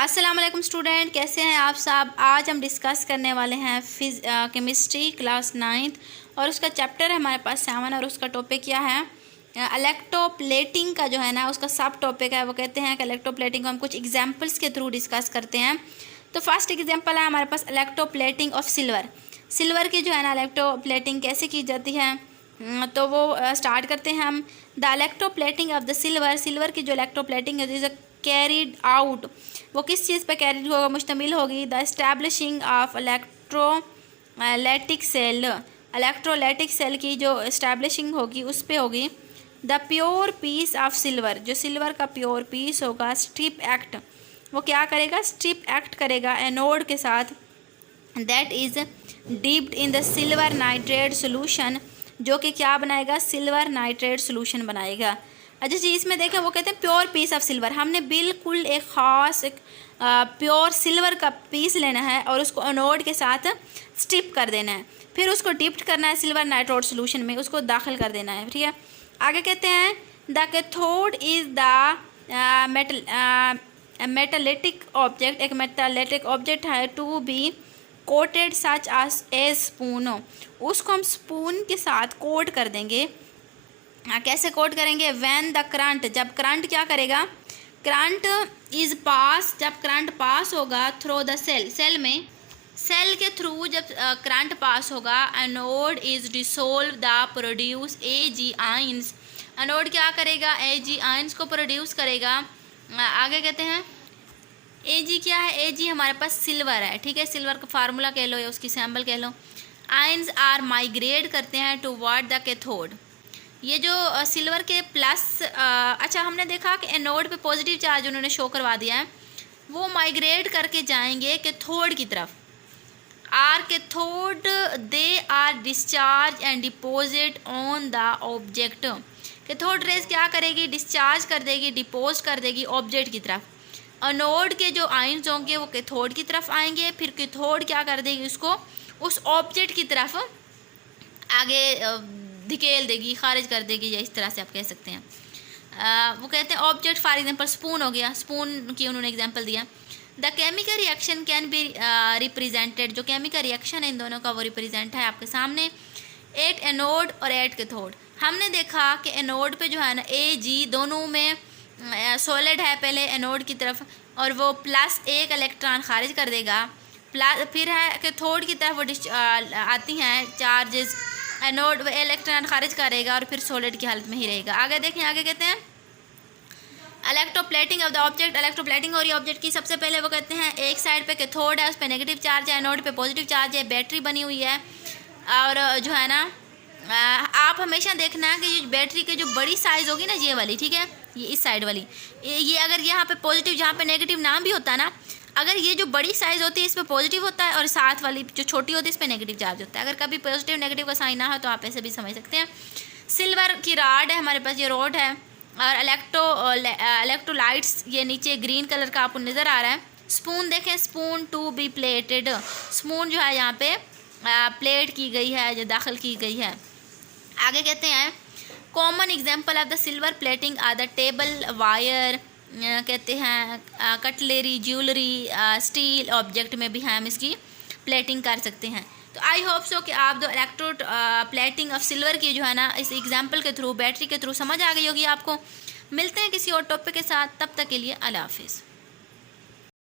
अस्सलाम वालेकुम स्टूडेंट, कैसे हैं आप सब। आज हम डिस्कस करने वाले हैं केमिस्ट्री क्लास 9th और उसका चैप्टर है हमारे पास 7 और उसका टॉपिक क्या है, इलेक्ट्रोप्लेटिंग का जो है ना उसका सब टॉपिक है। वो कहते हैं कि इलेक्ट्रोप्लेटिंग को हम कुछ एग्जांपल्स के थ्रू डिस्कस करते हैं। तो फर्स्ट एग्जांपल है हमारे पास इलेक्ट्रोप्लेटिंग ऑफ सिल्वर। सिल्वर की जो है ना इलेक्ट्रोप्लेटिंग कैसे की जाती है, तो वो स्टार्ट करते हैं हम। The electroplating of the silver, silver की जो इलेक्ट्रोप्लेटिंग है कैरिड आउट, वो किस चीज़ पर कैरिड होगा, मुश्तमिल होगी। The establishing of electrolytic cell, electrolytic cell की जो इस्टेब्लिशिंग होगी उस पर होगी। The pure piece of silver, जो सिल्वर का प्योर पीस होगा। स्ट्रिप एक्ट, वो क्या करेगा, स्ट्रिप एक्ट करेगा एनोड के साथ। That is dipped in the silver nitrate solution, जो कि क्या बनाएगा, सिल्वर नाइट्रेट सोल्यूशन बनाएगा। अच्छा जी, इसमें देखें वो कहते हैं प्योर पीस ऑफ सिल्वर, हमने बिल्कुल एक ख़ास प्योर सिल्वर का पीस लेना है और उसको एनोड के साथ स्टिप कर देना है, फिर उसको डिप्ट करना है सिल्वर नाइट्रेट सोल्यूशन में, उसको दाखिल कर देना है। ठीक है, आगे कहते हैं the cathode is the metallic object, एक मेटालिटिक ऑब्जेक्ट है to be coated such as spoon, उसको हम स्पून के साथ कोट कर देंगे। कैसे कोट करेंगे, व्हेन द करंट, जब करंट क्या करेगा, करंट इज पास, जब करंट पास होगा थ्रू द सेल, सेल में, सेल के थ्रू जब करंट पास होगा, anode is dissolve the produce Ag ions, anode क्या करेगा, Ag आइंस को प्रोड्यूस करेगा। आगे कहते हैं Ag क्या है, Ag हमारे पास सिल्वर है। ठीक है, सिल्वर का फार्मूला कह लो या उसकी सैम्पल कह लो। आइंस आर माइग्रेट करते हैं टुवर्ड द कैथोड, ये जो सिल्वर के प्लस अच्छा हमने देखा कि एनोड पे पॉजिटिव चार्ज उन्होंने शो करवा दिया है, वो माइग्रेट करके जाएंगे कैथोड की तरफ। Are cathode they are discharge and deposit on the object, cathode rays क्या करेगी, डिस्चार्ज कर देगी, डिपोज कर देगी ऑब्जेक्ट की तरफ। एनोड के जो आयंस होंगे वो कैथोड की तरफ आएंगे, फिर कैथोड क्या कर देगी, उसको उस ऑब्जेक्ट की तरफ आगे धकेल देगी, खारिज कर देगी, या इस तरह से आप कह सकते हैं। वो कहते हैं ऑब्जेक्ट फॉर एग्जांपल स्पून हो गया, स्पून की उन्होंने एग्जांपल दिया। The chemical reaction can be represented, जो केमिकल रिएक्शन है इन दोनों का वो रिप्रेजेंट है आपके सामने एट एनोड और एट कैथोड। हमने देखा कि एनोड पे जो है ना Ag दोनों में सॉलिड है पहले एनोड की तरफ, और वो प्लस एक इलेक्ट्रॉन खारिज कर देगा, प्लस फिर है कैथोड की तरफ वो आती हैं चार्जेस, एनोड इलेक्ट्रॉन खारिज करेगा और फिर सॉलिड की हालत में ही रहेगा। आगे देखें, आगे कहते हैं electroplating of the object, electroplating हो रही है ऑब्जेक्ट की। सबसे पहले वो कहते हैं एक साइड पे कैथोड है, उस पर नेगेटिव चार्ज है, एनोड पे पॉजिटिव चार्ज है, बैटरी बनी हुई है। और जो है ना आप हमेशा देखना कि बैटरी की जो बड़ी साइज़ होगी ना, ये वाली, ठीक है, ये इस साइड वाली, ये अगर यहाँ पे पॉजिटिव जहाँ पे नेगेटिव नाम भी होता है ना, अगर ये जो बड़ी साइज़ होती है इस पर पॉजिटिव होता है और साथ वाली जो छोटी होती है इस पर नेगेटिव चार्ज होता है। अगर कभी पॉजिटिव नेगेटिव का साइन ना हो तो आप ऐसे भी समझ सकते हैं। सिल्वर की रॉड है हमारे पास, ये रॉड है, और इलेक्ट्रोलाइट्स ये नीचे ग्रीन कलर का आपको नज़र आ रहा है। स्पून देखें, spoon to be plated, spoon जो है यहाँ पे प्लेट की गई है, जो दाखिल की गई है। आगे कहते हैं common example of the silver plating are the table, wire, कहते हैं कटलरी, ज्वेलरी, स्टील ऑब्जेक्ट में भी हम इसकी प्लेटिंग कर सकते हैं। तो आई होप सो कि आप जो इलेक्ट्रो प्लेटिंग ऑफ सिल्वर की जो है ना इस एग्जांपल के थ्रू, बैटरी के थ्रू समझ आ गई होगी आपको। मिलते हैं किसी और टॉपिक के साथ, तब तक के लिए अल्लाह हाफिज़।